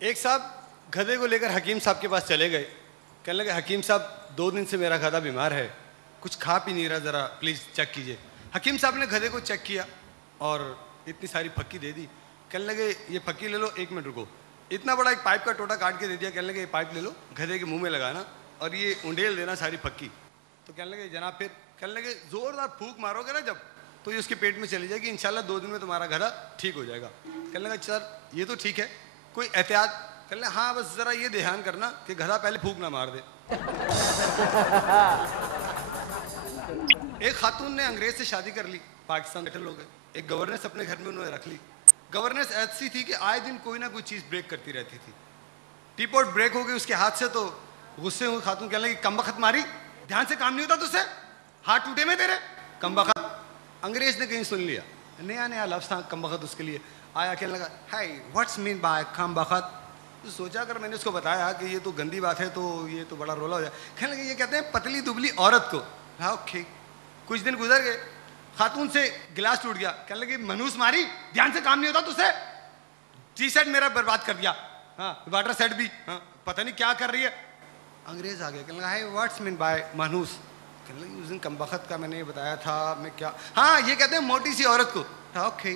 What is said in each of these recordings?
एक साहब गधे को लेकर हकीम साहब के पास चले गए। कहने लगे हकीम साहब 2 दिन से मेरा गधा बीमार है, कुछ खा पी नहीं रहा, ज़रा प्लीज़ चेक कीजिए। हकीम साहब ने गधे को चेक किया और इतनी सारी फक्की दे दी। कहने लगे ये फक्की ले लो, 1 मिनट रुको। इतना बड़ा एक पाइप का टोटा काट के दे दिया। कहने लगे ये पाइप ले लो, गधे के मुंह में लगाना और ये उंडेल देना सारी फक्की। तो कहने लगे जनाब फिर? कहने लगे ज़ोरदार फूंक मारोगे ना जब, तो ये उसके पेट में चली जाएगी, इंशाल्लाह 2 दिन में तुम्हारा गधा ठीक हो जाएगा। कहने लगा सर ये तो ठीक है, कोई एहतियात? कहने लगे हाँ बस ज़रा ये ध्यान करना कि गधा पहले फूंक ना मार दे। एक खातून ने अंग्रेज से शादी कर ली, पाकिस्तान बैठे लोग, एक गवर्नेंस अपने घर में उन्होंने रख ली। गवर्नेंस ऐसी थी कि आए दिन कोई ना कोई चीज़ ब्रेक करती रहती थी। टीपॉट ब्रेक हो गई उसके हाथ से, तो गुस्से हुई खातून कहने लगी कमबख्त मारी, ध्यान से काम नहीं होता तुझसे, हाथ टूटे में तेरे, कमबख्त। अंग्रेज ने कहीं सुन लिया, नया नया लफ्ज़ था कमबख्त उसके लिए, आया कहने लगा हाय व्हाट्स मीन बाय कमबख्त। तो सोचा अगर मैंने उसको बताया कि ये तो गंदी बात है तो ये तो बड़ा रोला हो जाए। कहने लगे ये कहते हैं पतली दुबली औरत को। हाँ ओके। कुछ दिन गुजर गए, खातून से गिलास टूट गया। कहने लगी मनूस मारी, ध्यान से काम नहीं होता तुझसे, टी शर्ट मेरा बर्बाद कर दिया, हाँ वाटर सेट भी, हाँ पता नहीं क्या कर रही है। अंग्रेज आ गया, कहने लगा हाय व्हाट्स मीन बाय मनूस। कहने लगी उस दिन कमबख्त का मैंने बताया था, मैं क्या, हाँ ये कहते हैं मोटी सी औरत को। हाँ ओके।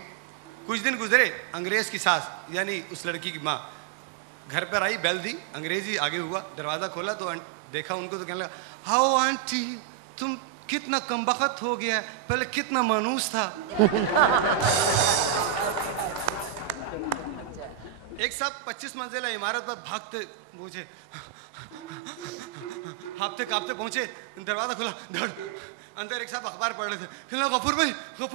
कुछ दिन गुजरे, अंग्रेज की सास यानी उस लड़की की माँ घर पर आई, बेल दी, अंग्रेजी आगे हुआ, दरवाज़ा खोला तो देखा उनको, तो कहने लगा हाउ आंटी तुम कितना कमबख्त हो गया, पहले कितना मनूस था। एक साहब 25 मंजिला इमारत पर भागते पहुंचे, हाफते कांपते पहुंचे, दरवाजा खुला, धड़ अंदर एक साहब अखबार पढ़ रहे थे। कहने लगा गफूर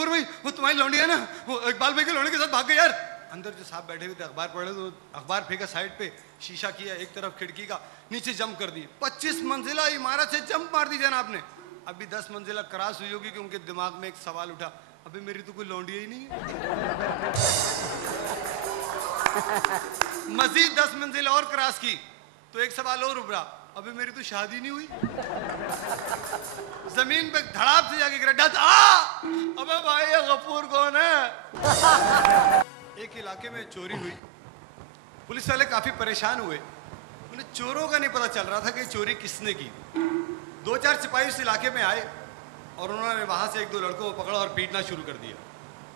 भाई वो तुम्हारी लौंडी है ना, वो इकबाल भाई के लौंडी के साथ भाग गए यार। अंदर जो साहब बैठे हुए थे अखबार पढ़ रहे थे, अखबार फेंका साइड पे, शीशा किया एक तरफ खिड़की का, नीचे जंप कर दी। 25 मंजिला इमारत से जंप मार दी जनाब ने। अभी 10 मंजिला क्रॉस हुई होगी कि उनके दिमाग में एक सवाल उठा, अभी मेरी तो कोई लौंडी ही नहीं है। मजीद 10 मंजिल और क्रॉस की तो एक सवाल और उभरा, अभी मेरी तो शादी नहीं हुई। जमीन पे धड़ाम से जाके गिरा, डट अबे भाई ये गफूर कौन है। एक इलाके में चोरी हुई, पुलिस वाले काफी परेशान हुए, उन्हें चोरों का नहीं पता चल रहा था कि चोरी किसने की। 2-4 सिपाही उस इलाके में आए और उन्होंने वहां से 1-2 लड़कों को पकड़ा और पीटना शुरू कर दिया।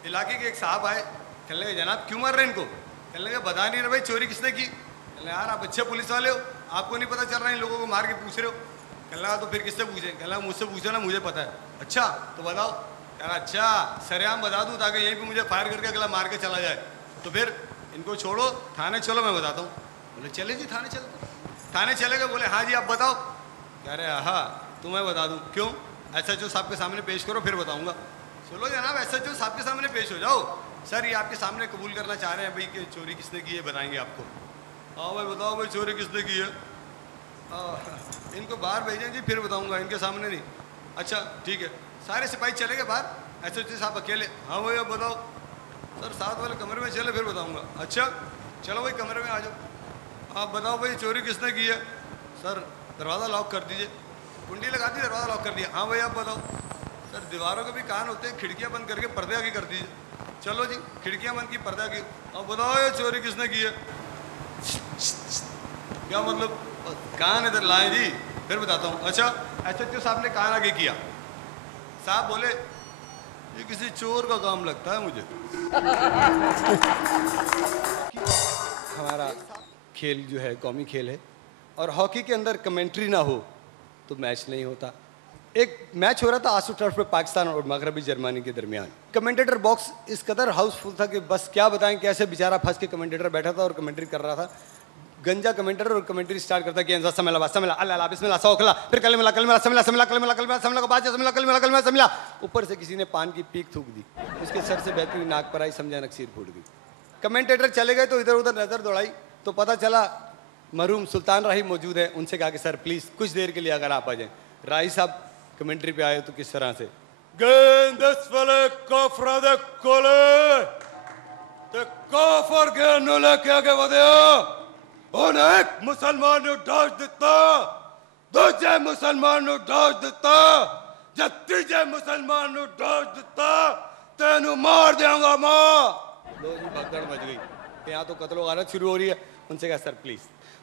इलाके के एक साहब आए, कहने लगे जनाब क्यों मार रहे हैं इनको? कहने लगे बता नहीं रहे भाई चोरी किसने की। कहने यार आप अच्छे पुलिस वाले हो, आपको नहीं पता चल रहा है इन लोगों को मार के पूछ रहे हो। कहने लगा तो फिर किससे पूछे? कहने लगा मुझसे पूछो ना, मुझे पता है। अच्छा तो बताओ। कहना अच्छा सरेआम बता दूं ताकि यहीं पे मुझे फायर करके अगला मार के चला जाए। तो फिर इनको छोड़ो, थाने चलो मैं बताता हूँ। बोले चले जी थाने चलो। थाने चले गए, बोले हाँ जी आप बताओ। कह रहे हाँ तो मैं बता दूँ। क्यों? SHO साहब के सामने पेश करो फिर बताऊँगा। चलो जनाब SHO साहब के सामने पेश हो जाओ। सर ये आपके सामने कबूल करना चाह रहे हैं भाई कि चोरी किसने की है, बताएंगे आपको। हाँ भाई बताओ भाई चोरी किसने की है। इनको बाहर भेजें जी फिर बताऊँगा, इनके सामने नहीं। अच्छा ठीक है। सारे सिपाही चले गए बाहर, SHO साहब अकेले। हाँ भाई अब बताओ। सर साथ वाले कमरे में चले फिर बताऊंगा। अच्छा चलो भाई कमरे में आ जाओ, आप बताओ भाई चोरी किसने की है। सर दरवाज़ा लॉक कर दीजिए। कुंडी लगा दी, दरवाज़ा लॉक कर दिया। हाँ भाई आप बताओ। सर दीवारों के भी कान होते हैं, खिड़कियाँ बंद करके पर्दे आगे कर दीजिए। चलो जी खिड़कियाँ बंद की, पर्दे आगे। अब बताओ ये चोरी किसने की है। क्या मतलब? कान इधर लाएं जी फिर बताता हूँ। अच्छा SHO साहब ने कान आगे किया। साहब बोले ये किसी चोर का काम लगता है मुझे। हमारा खेल जो है कौमी खेल है और हॉकी के अंदर कमेंट्री ना हो तो मैच नहीं होता। एक मैच हो रहा था आंसू टर्फ पे पाकिस्तान और मगरबी जर्मनी के दरमियान। कमेंटेटर बॉक्स इस कदर हाउसफुल था कि बस क्या बताएं कैसे बेचारा फंस के कमेंटेटर बैठा था और कमेंट्री कर रहा था। गंजा कमेंटेटर और कमेंट्री स्टार्ट करता कि समला समला अल्लाह बिस्मिल्लाह सौखला फिर कलमला कलमला समला समला कलमला कलमला समला को बाजा समला कलमला कलमला समला। ऊपर से किसी ने पान की पीक थूक दी, उसके सर से बहती हुई नाक पर आई, समझा नक्सीर फूट गई। कमेंटेटर चले गए तो इधर उधर नजर दौड़ाई तो पता चला मरहूम सुल्तान राही मौजूद है। उनसे कहा कि सर प्लीज कुछ देर के लिए अगर आप आ जाएं। राही साहब कमेंट्री पे आए तो किस तरह से गेंद असफले काफरा दे कोले ते काफर गेंद नु लेके आगे ਵਧਿਆ। ਉਹਨੇ ਇੱਕ ਮੁਸਲਮਾਨ ਨੂੰ ਡੋਜ਼ ਦਿੱਤਾ, ਦੂਜੇ ਮੁਸਲਮਾਨ ਨੂੰ ਡੋਜ਼ ਦਿੱਤਾ, ਜੇ ਤੀਜੇ ਮੁਸਲਮਾਨ ਨੂੰ ਡੋਜ਼ ਦਿੱਤਾ ਤੈਨੂੰ ਮਾਰ ਦਿਆਂਗਾ ਮਾਂ। लो जी भगदड़ मच गई। यहाँ तो कत्लो गारत शुरू हो रही है। उनसे कहा सर प्लीज।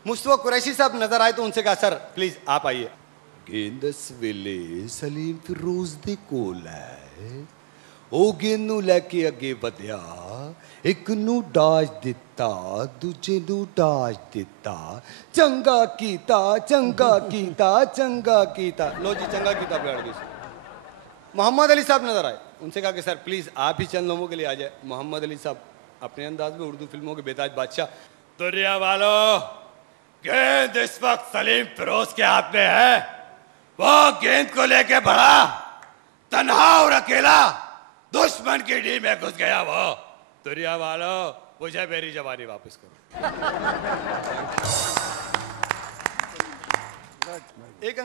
मुस्तफा कुरैशी साहब नजर आए तो उनसे कहा सर प्लीज आप आइए। गेंदस वेले सलीम फिरोज दे कोल है, ओ गेंद नू लेके अगे वधिया, एक नू डाज दिता, दूजे नू डाज दिता, चंगा कीता, चंगा कीता, चंगा कीता। लो जी चंगा कीता बैठ गई। मोहम्मद अली साहब नजर आए, उनसे कहा कि सर प्लीज आप ही चंद लोगों के लिए आ जाए। मोहम्मद अली साहब अपने अंदाज में उर्दू फिल्मों के बेताज बादशाह। दुनिया वालों, गेंद इस वक्त सलीम फिरोज के हाथ में है। वो गेंद को लेके बढ़ा, तन्हा और अकेला दुश्मन की डी में घुस गया। वो दुनिया वालों, मुझे मेरी जवानी वापस करो। एक